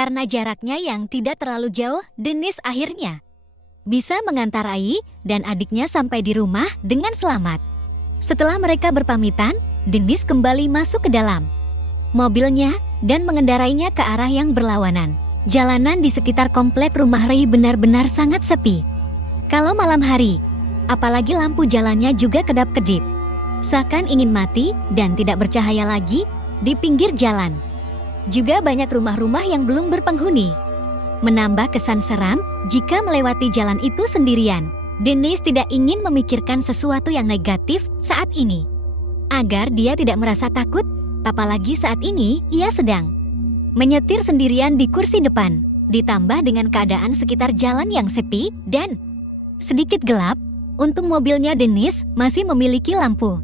Karena jaraknya yang tidak terlalu jauh, Dennis akhirnya bisa mengantar Ai dan adiknya sampai di rumah dengan selamat. Setelah mereka berpamitan, Dennis kembali masuk ke dalam mobilnya dan mengendarainya ke arah yang berlawanan. Jalanan di sekitar komplek rumah Ray benar-benar sangat sepi. Kalau malam hari, apalagi lampu jalannya juga kedap-kedip. Seakan ingin mati dan tidak bercahaya lagi di pinggir jalan. Juga banyak rumah-rumah yang belum berpenghuni. Menambah kesan seram jika melewati jalan itu sendirian. Dennis tidak ingin memikirkan sesuatu yang negatif saat ini. Agar dia tidak merasa takut, apalagi saat ini ia sedang menyetir sendirian di kursi depan. Ditambah dengan keadaan sekitar jalan yang sepi dan sedikit gelap, untung mobilnya Dennis masih memiliki lampu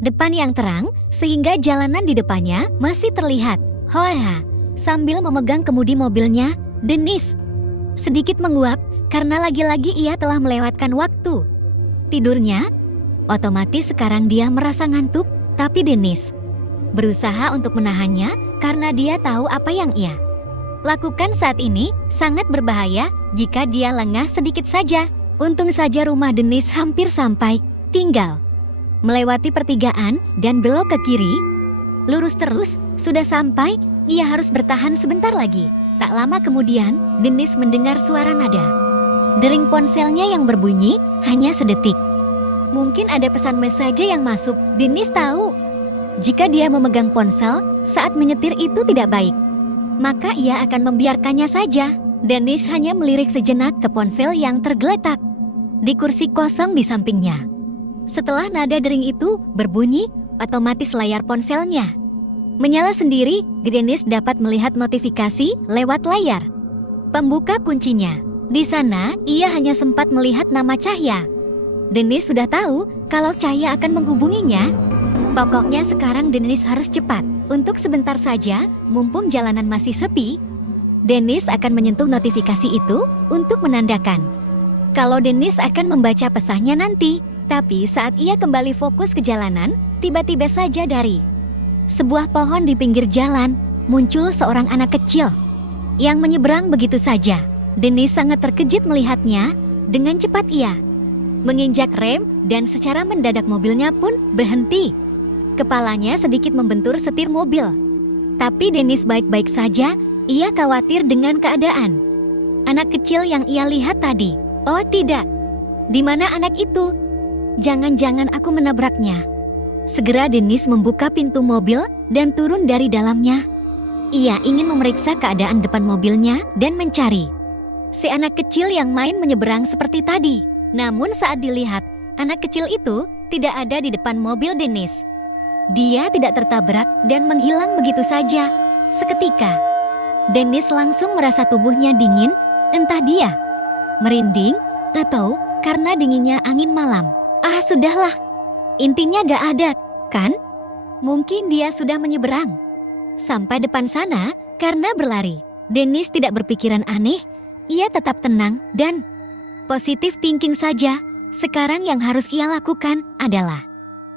depan yang terang sehingga jalanan di depannya masih terlihat. Hoa, sambil memegang kemudi mobilnya, Dennis sedikit menguap karena lagi-lagi ia telah melewatkan waktu tidurnya. Otomatis sekarang dia merasa ngantuk, tapi Dennis berusaha untuk menahannya karena dia tahu apa yang ia lakukan saat ini sangat berbahaya jika dia lengah sedikit saja. Untung saja rumah Dennis hampir sampai, tinggal melewati pertigaan dan belok ke kiri. Lurus terus, sudah sampai, ia harus bertahan sebentar lagi. Tak lama kemudian, Dennis mendengar suara nada dering ponselnya yang berbunyi hanya sedetik. Mungkin ada pesan mesej yang masuk. Dennis tahu jika dia memegang ponsel saat menyetir itu tidak baik, maka ia akan membiarkannya saja. Dennis hanya melirik sejenak ke ponsel yang tergeletak di kursi kosong di sampingnya. Setelah nada dering itu berbunyi, otomatis layar ponselnya menyala sendiri. Dennis dapat melihat notifikasi lewat layar pembuka kuncinya. Di sana, ia hanya sempat melihat nama Cahya. Dennis sudah tahu kalau Cahya akan menghubunginya. Pokoknya sekarang Dennis harus cepat. Untuk sebentar saja, mumpung jalanan masih sepi, Dennis akan menyentuh notifikasi itu untuk menandakan kalau Dennis akan membaca pesannya nanti. Tapi saat ia kembali fokus ke jalanan, tiba-tiba saja dari sebuah pohon di pinggir jalan muncul seorang anak kecil yang menyeberang begitu saja. Dennis sangat terkejut melihatnya. Dengan cepat ia menginjak rem dan secara mendadak mobilnya pun berhenti. Kepalanya sedikit membentur setir mobil. Tapi Dennis baik-baik saja. Ia khawatir dengan keadaan anak kecil yang ia lihat tadi. Oh tidak, di mana anak itu? Jangan-jangan aku menabraknya. Segera Dennis membuka pintu mobil dan turun dari dalamnya. Ia ingin memeriksa keadaan depan mobilnya dan mencari si anak kecil yang main menyeberang seperti tadi. Namun saat dilihat, anak kecil itu tidak ada di depan mobil Dennis. Dia tidak tertabrak dan menghilang begitu saja. Seketika, Dennis langsung merasa tubuhnya dingin, entah dia merinding atau karena dinginnya angin malam. Ah sudahlah, intinya gak ada, kan? Mungkin dia sudah menyeberang sampai depan sana karena berlari. Dennis tidak berpikiran aneh, ia tetap tenang dan positif thinking saja. Sekarang yang harus ia lakukan adalah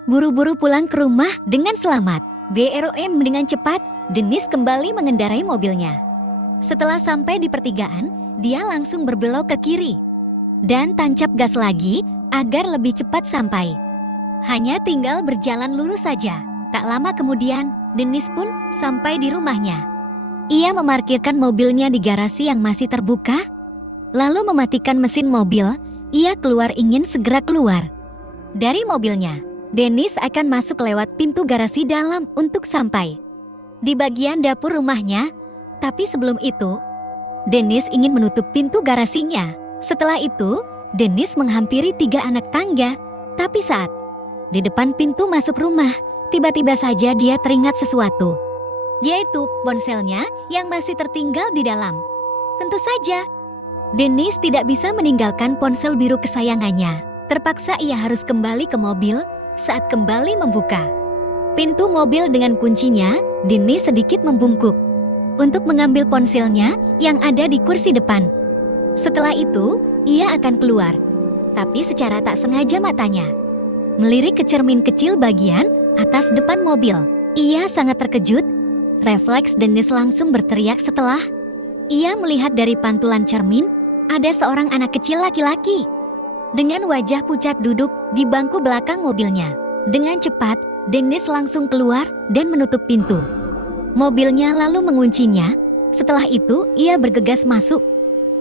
buru-buru pulang ke rumah dengan selamat. BROM dengan cepat, Dennis kembali mengendarai mobilnya. Setelah sampai di pertigaan, dia langsung berbelok ke kiri dan tancap gas lagi agar lebih cepat sampai. Hanya tinggal berjalan lurus saja. Tak lama kemudian, Dennis pun sampai di rumahnya. Ia memarkirkan mobilnya di garasi yang masih terbuka, lalu mematikan mesin mobil. Ia keluar ingin segera keluar dari mobilnya. Dennis akan masuk lewat pintu garasi dalam untuk sampai di bagian dapur rumahnya. Tapi sebelum itu, Dennis ingin menutup pintu garasinya. Setelah itu, Dennis menghampiri 3 anak tangga. Tapi saat di depan pintu masuk rumah, tiba-tiba saja dia teringat sesuatu, yaitu ponselnya yang masih tertinggal di dalam. Tentu saja, Dennis tidak bisa meninggalkan ponsel biru kesayangannya. Terpaksa ia harus kembali ke mobil. Saat kembali membuka pintu mobil dengan kuncinya, Dennis sedikit membungkuk untuk mengambil ponselnya yang ada di kursi depan. Setelah itu, ia akan keluar. Tapi secara tak sengaja matanya melirik ke cermin kecil bagian atas depan mobil. Ia sangat terkejut. Refleks Dennis langsung berteriak setelah Ia melihat dari pantulan cermin, ada seorang anak kecil laki-laki. Dengan wajah pucat duduk di bangku belakang mobilnya. Dengan cepat, Dennis langsung keluar dan menutup pintu. Mobilnya lalu menguncinya. Setelah itu, ia bergegas masuk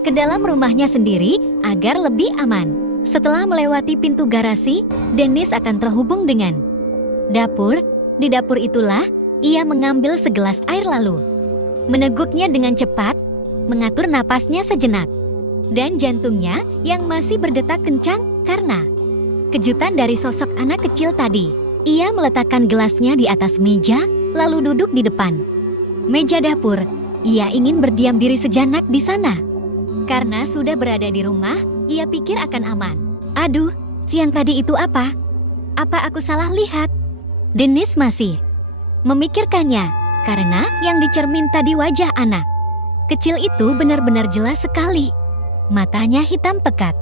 ke dalam rumahnya sendiri agar lebih aman. Setelah melewati pintu garasi, Dennis akan terhubung dengan dapur. Di dapur itulah, ia mengambil segelas air lalu meneguknya dengan cepat, mengatur napasnya sejenak. Dan jantungnya yang masih berdetak kencang karena kejutan dari sosok anak kecil tadi. Ia meletakkan gelasnya di atas meja, lalu duduk di depan meja dapur. Ia ingin berdiam diri sejenak di sana. Karena sudah berada di rumah, ia pikir akan aman. Aduh, siang tadi itu apa? Apa aku salah lihat? Dennis masih memikirkannya, karena yang dicermin tadi wajah anak kecil itu benar-benar jelas sekali. Matanya hitam pekat,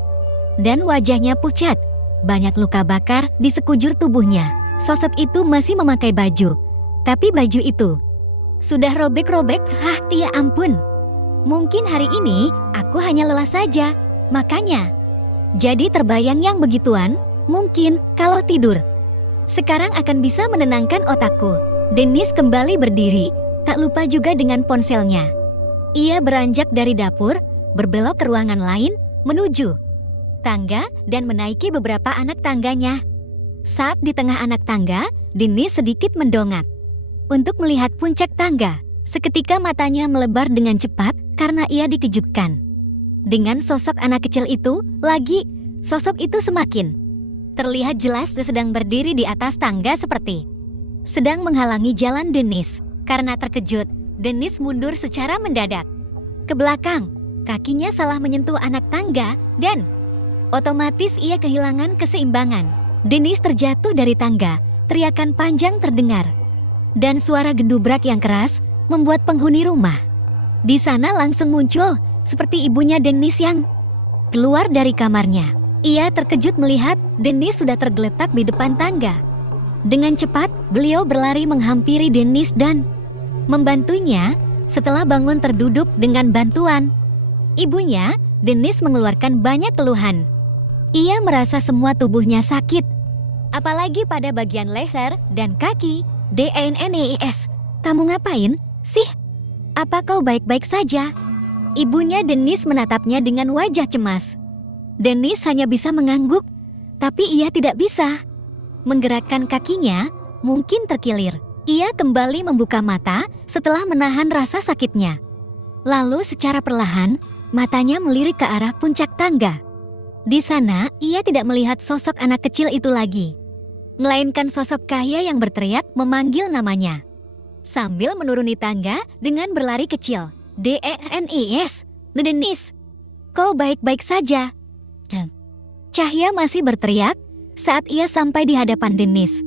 dan wajahnya pucat. Banyak luka bakar di sekujur tubuhnya. Sosok itu masih memakai baju, tapi baju itu sudah robek-robek. Ya ampun. Mungkin hari ini aku hanya lelah saja, makanya jadi terbayang yang begituan. Mungkin kalau tidur sekarang akan bisa menenangkan otakku. Dennis kembali berdiri, tak lupa juga dengan ponselnya. Ia beranjak dari dapur, berbelok ke ruangan lain, menuju tangga dan menaiki beberapa anak tangganya. Saat di tengah anak tangga, Dennis sedikit mendongak untuk melihat puncak tangga. Seketika matanya melebar dengan cepat karena ia dikejutkan dengan sosok anak kecil itu lagi. Sosok itu semakin terlihat jelas dan sedang berdiri di atas tangga seperti sedang menghalangi jalan Dennis. Karena terkejut, Dennis mundur secara mendadak ke belakang. Kakinya salah menyentuh anak tangga dan otomatis ia kehilangan keseimbangan. Dennis terjatuh dari tangga, teriakan panjang terdengar, dan suara gedubrak yang keras membuat penghuni rumah di sana langsung muncul, seperti ibunya Dennis yang keluar dari kamarnya. Ia terkejut melihat Dennis sudah tergeletak di depan tangga. Dengan cepat, beliau berlari menghampiri Dennis dan membantunya. Setelah bangun terduduk dengan bantuan ibunya, Dennis mengeluarkan banyak keluhan. Ia merasa semua tubuhnya sakit, apalagi pada bagian leher dan kaki. Dennis, kamu ngapain sih? Apa kau baik-baik saja? Ibunya Dennis menatapnya dengan wajah cemas. Dennis hanya bisa mengangguk, tapi ia tidak bisa menggerakkan kakinya, mungkin terkilir. Ia kembali membuka mata setelah menahan rasa sakitnya. Lalu secara perlahan, matanya melirik ke arah puncak tangga. Di sana, ia tidak melihat sosok anak kecil itu lagi, melainkan sosok Kahya yang berteriak memanggil namanya sambil menuruni tangga dengan berlari kecil. Dennis, Dennis, kau baik-baik saja? Cahya masih berteriak saat ia sampai di hadapan Dennis.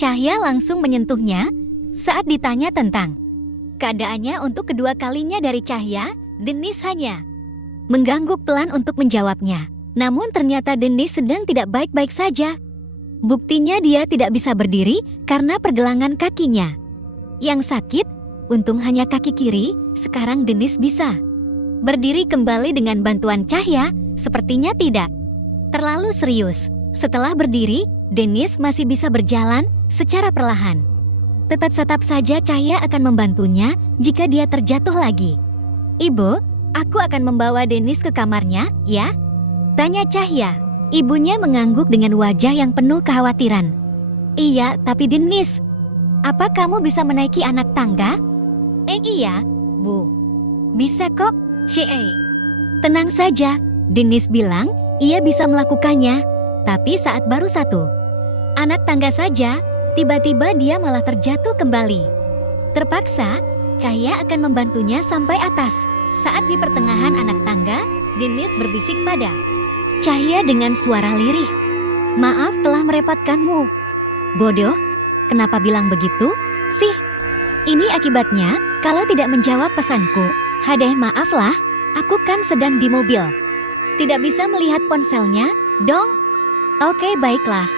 Cahya langsung menyentuhnya saat ditanya tentang keadaannya untuk kedua kalinya dari Cahya. Dennis hanya mengangguk pelan untuk menjawabnya. Namun ternyata Dennis sedang tidak baik-baik saja. Buktinya dia tidak bisa berdiri karena pergelangan kakinya yang sakit. Untung hanya kaki kiri. Sekarang Dennis bisa berdiri kembali dengan bantuan Cahya. Sepertinya tidak terlalu serius. Setelah berdiri, Dennis masih bisa berjalan secara perlahan. Tetap saja Cahya akan membantunya jika dia terjatuh lagi. Ibu, aku akan membawa Dennis ke kamarnya, ya? Tanya Cahya. Ibunya mengangguk dengan wajah yang penuh kekhawatiran. Iya, tapi Dennis, apa kamu bisa menaiki anak tangga? Iya, Bu. Bisa kok. Tenang saja, Dennis bilang ia bisa melakukannya. Tapi saat baru satu anak tangga saja, tiba-tiba dia malah terjatuh kembali. Terpaksa, Kahya akan membantunya sampai atas. Saat di pertengahan anak tangga, Dennis berbisik pada Cahya dengan suara lirih. Maaf telah merepotkanmu. Bodoh, kenapa bilang begitu sih? Ini akibatnya kalau tidak menjawab pesanku. Hadeh, maaflah, aku kan sedang di mobil. Tidak bisa melihat ponselnya, dong. Oke, baiklah.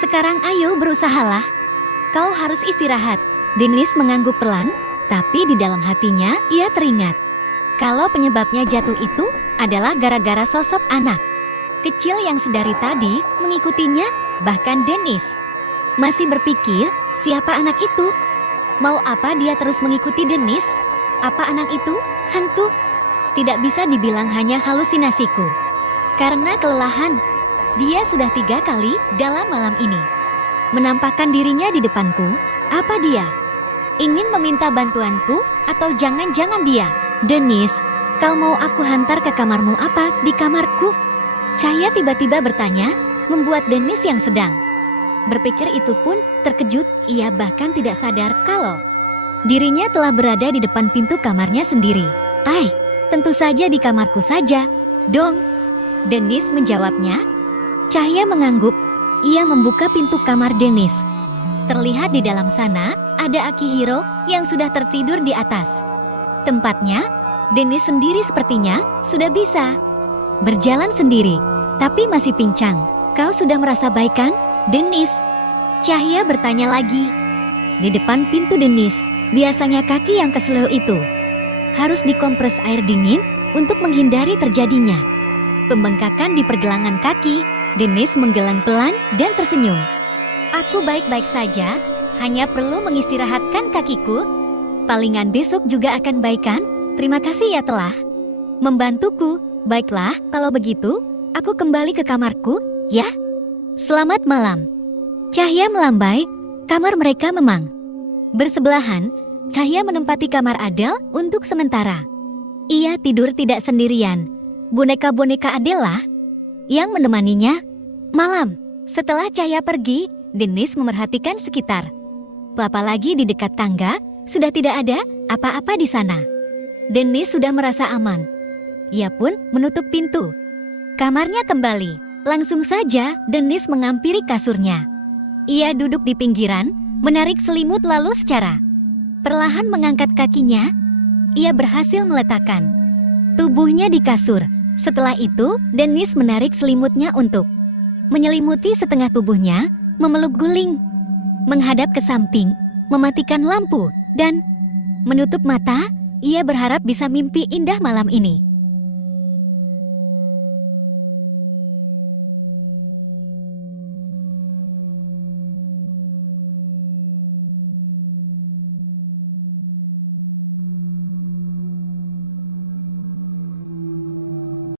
Sekarang ayo berusahalah. Kau harus istirahat. Dennis mengangguk pelan, tapi di dalam hatinya ia teringat kalau penyebabnya jatuh itu adalah gara-gara sosok anak kecil yang sedari tadi mengikutinya, bahkan Dennis masih berpikir, siapa anak itu? Mau apa dia terus mengikuti Dennis? Apa anak itu hantu? Tidak bisa dibilang hanya halusinasiku. Karena kelelahan, dia sudah 3 kali dalam malam ini menampakkan dirinya di depanku. Apa dia ingin meminta bantuanku atau jangan-jangan dia? Dennis, kau mau aku hantar ke kamarmu apa di kamarku? Cahaya tiba-tiba bertanya, membuat Dennis yang sedang berpikir itu pun terkejut. Ia bahkan tidak sadar kalau dirinya telah berada di depan pintu kamarnya sendiri. Tentu saja di kamarku saja, dong. Dennis menjawabnya. Cahaya mengangguk. Ia membuka pintu kamar Dennis. Terlihat di dalam sana ada Akihiro yang sudah tertidur di atas tempatnya. Dennis sendiri sepertinya sudah bisa berjalan sendiri, tapi masih pincang. Kau sudah merasa baik kan, Dennis? Cahaya bertanya lagi. Di depan pintu Dennis, biasanya kaki yang keseleo itu harus dikompres air dingin untuk menghindari terjadinya pembengkakan di pergelangan kaki. Dennis menggeleng pelan dan tersenyum. Aku baik-baik saja, hanya perlu mengistirahatkan kakiku. Palingan besok juga akan baik kan? Terima kasih ya telah membantuku. Baiklah, kalau begitu, aku kembali ke kamarku, ya? Selamat malam. Cahaya melambai, kamar mereka memang bersebelahan. Cahaya menempati kamar Adele untuk sementara. Ia tidur tidak sendirian. Boneka-boneka Adele lah yang menemaninya. Malam, setelah Cahaya pergi, Dennis memerhatikan sekitar. Apalagi di dekat tangga, sudah tidak ada apa-apa di sana. Dennis sudah merasa aman. Ia pun menutup pintu kamarnya kembali. Langsung saja Dennis menghampiri kasurnya. Ia duduk di pinggiran, menarik selimut lalu secara perlahan mengangkat kakinya. Ia berhasil meletakkan tubuhnya di kasur. Setelah itu, Dennis menarik selimutnya untuk menyelimuti setengah tubuhnya, memeluk guling, menghadap ke samping, mematikan lampu, dan menutup mata. Ia berharap bisa mimpi indah malam ini.